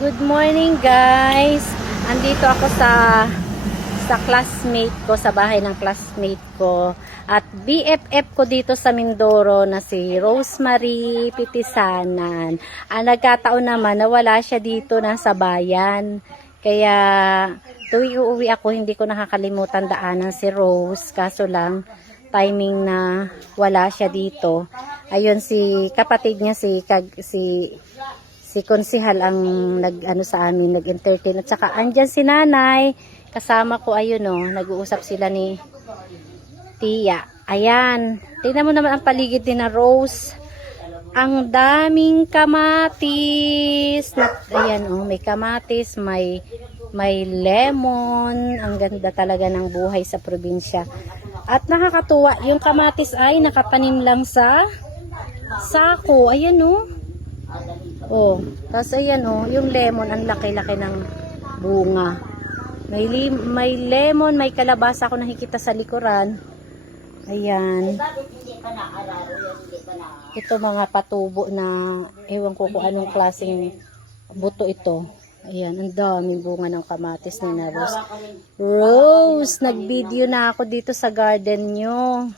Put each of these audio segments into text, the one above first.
Good morning guys. Andito ako sa classmate ko, sa bahay ng classmate ko. At BFF ko dito sa Mindoro na si Rosemary Pitisanan. Nagkataon naman na wala siya dito na sa bayan. Kaya tuwing uuwi ako, hindi ko nakakalimutan daanan si Rose. Kaso lang, timing na wala siya dito. Ayun, si kapatid niya, si Konsihal ang nag-ano sa amin, nag-entertain. At saka andyan si nanay, kasama ko, ayun o, nag-uusap sila ni Tia. Ayan, tingnan mo naman ang paligid ni na Rose. Ang daming kamatis. Ayan o, may kamatis, may lemon. Ang ganda talaga ng buhay sa probinsya. At nakakatuwa, yung kamatis ay nakatanim lang sa sako. Ayan o. Oh, tapos ayan oh, yung lemon, ang laki-laki ng bunga. May lemon, may kalabasa ako nakikita sa likuran. Ayan. Ito mga patubo na, ewan ko kung anong klaseng buto ito. Ayan, ang daming bunga ng kamatis ni na Rose. Rose, nag-video na ako dito sa garden nyo.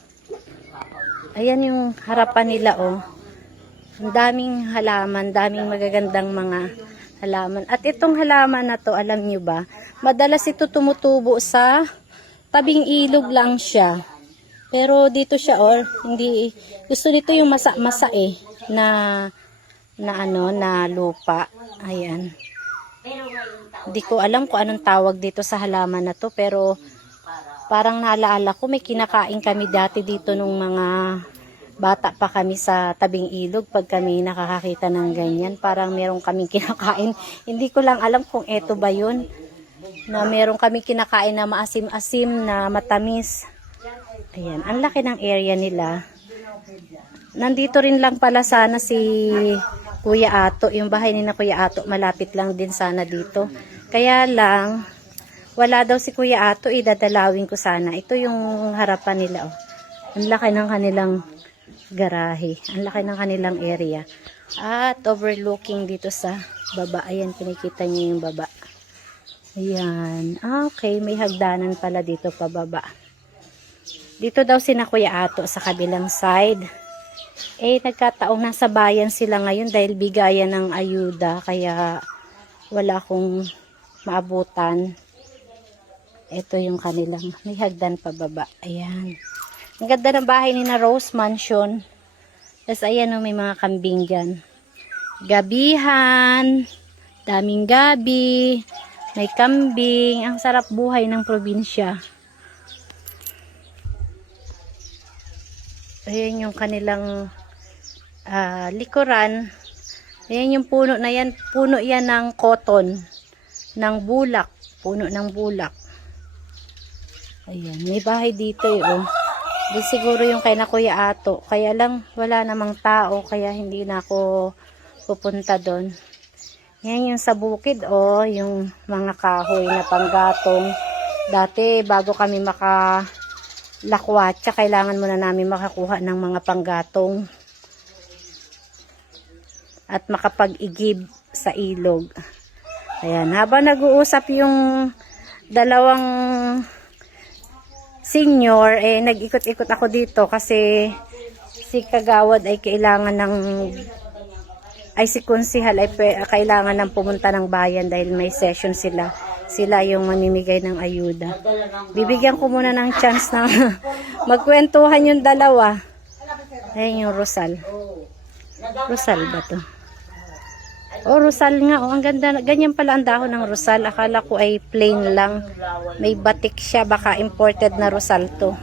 Ayan yung harapan nila oh. Ang daming halaman, daming magagandang mga halaman. At itong halaman na to, alam nyo ba, madalas ito tumutubo sa tabing ilog lang siya. Pero dito siya, hindi, gusto nito yung masa-masa na lupa. Ayan. Hindi ko alam kung anong tawag dito sa halaman na to, pero parang naalaala ko, may kinakain kami dati dito nung mga bata pa kami sa tabing ilog. Pag kami nakakakita ng ganyan, parang meron kaming kinakain. Hindi ko lang alam kung eto ba yun, na meron kaming kinakain na maasim-asim, na matamis. Ayan, ang laki ng area nila. Nandito rin lang pala sana si Kuya Ato. Yung bahay ni na Kuya Ato, malapit lang din sana dito. Kaya lang, wala daw si Kuya Ato, idadalawin ko sana. Ito yung harapan nila. Oh. Ang laki ng kanilang garahe. Ang laki ng kanilang area. At overlooking dito sa baba. Ayan, kinikita niyo yung baba. Ayan. Okay, may hagdanan pala dito pababa. Dito daw sina Kuya Ato sa kabilang side. Nagkataong nasa bayan sila ngayon dahil bigayan ng ayuda. Kaya wala akong maabutan. Ito yung kanilang, may hagdan pababa. Ayan. Ang ganda ng bahay ni na Rose Mansion. Tapos ayan o, may mga kambing dyan. Gabihan. Daming gabi. May kambing. Ang sarap buhay ng probinsya. Ayan yung kanilang likuran. Ayan yung puno na yan. Puno yan ng cotton. Ng bulak. Puno ng bulak. Ayan. May bahay dito oh. Di siguro yung kay na Kuya Ato. Kaya lang wala namang tao. Kaya hindi na ako pupunta doon. Yan yung sa bukid yung mga kahoy na panggatong. Dati bago kami makalakwatsa, kailangan muna namin makakuha ng mga panggatong. At makapag-igib sa ilog. Ayan. Habang nag-uusap yung dalawang senior, nag-ikot-ikot ako dito kasi si Kagawad ay kailangan si Konsihal ay kailangan ng pumunta ng bayan dahil may session sila. Sila yung mamimigay ng ayuda. Bibigyan ko muna ng chance na magkwentuhan yung dalawa. Ayan yung Rosal. Rosal ba to? Rosal nga. Ang ganda. Ganyan pala ang dahon ng Rosal. Akala ko ay plain lang. May batik siya. Baka imported na Rosal to.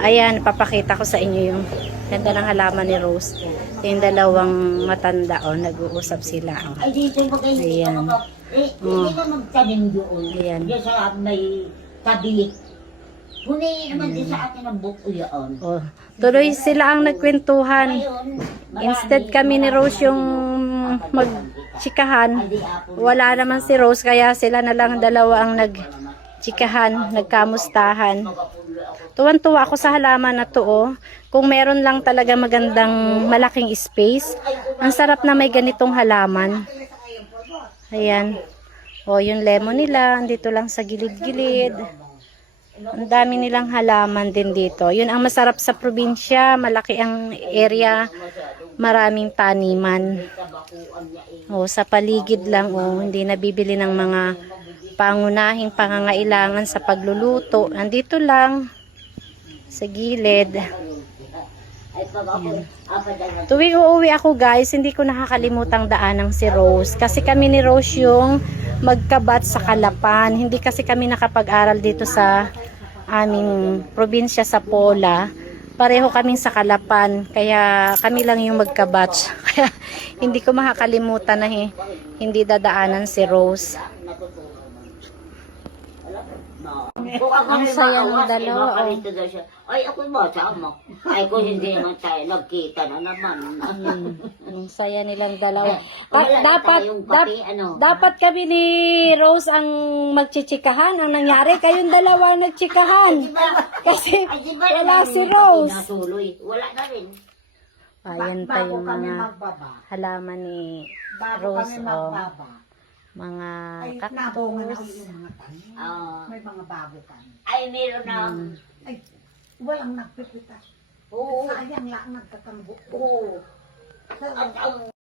Ayan, papakita ko sa inyo yung ganda ng halaman ni Rose. Yung dalawang matanda. Nag-uusap sila. Ayan. Ayan. May tabi. Huni naman din sa akin ang buko yan. Tuloy sila ang nagkwentuhan. Instead kami ni Rose yung magchikahan. Wala naman si Rose, kaya sila na lang dalawa ang nagchikahan, nagkamustahan. Tuwan-tuwa ako sa halaman na to, oh. Kung meron lang talaga magandang malaking space, ang sarap na may ganitong halaman. Ayan. O, yung lemon nila, andito lang sa gilid-gilid. Ang dami nilang halaman din dito. Yun ang masarap sa probinsya, malaki ang area, maraming taniman. O, sa paligid lang, o, hindi nabibili ng mga pangunahing pangangailangan sa pagluluto. Nandito lang, sa gilid. Tuwing uuwi ako guys, hindi ko nakakalimutang daan ng si Rose. Kasi kami ni Rose yung magkabat sa Calapan. Hindi kasi kami nakapag-aral dito sa aming probinsya sa Pola. Pareho kaming sa Calapan. Kaya kami lang yung magkabatch. Kaya hindi ko makakalimutan na hindi dadaanan si Rose. Ang saya ng dalawa, oh. Ay, ako ba, sama? Ay, kung hindi naman tayo, nagkita na naman. Ang saya nilang dalawa. Wala na Dapat, tayong pati, ano. dapat kami ni Rose ang magchichikahan. Ang nangyari, kayong dalawa ang nagchikahan. Kasi Ay, di ba wala naman si yung Rose. pinatuloy? Wala na rin. Ayan pa yung mga halaman ni Rose. Oh. Mga cactus. Ah, May mga bago kami. ay, meron na. Ay, walang nagpipitas. Oo. Sayang lang nagtatambo. Oo. At ang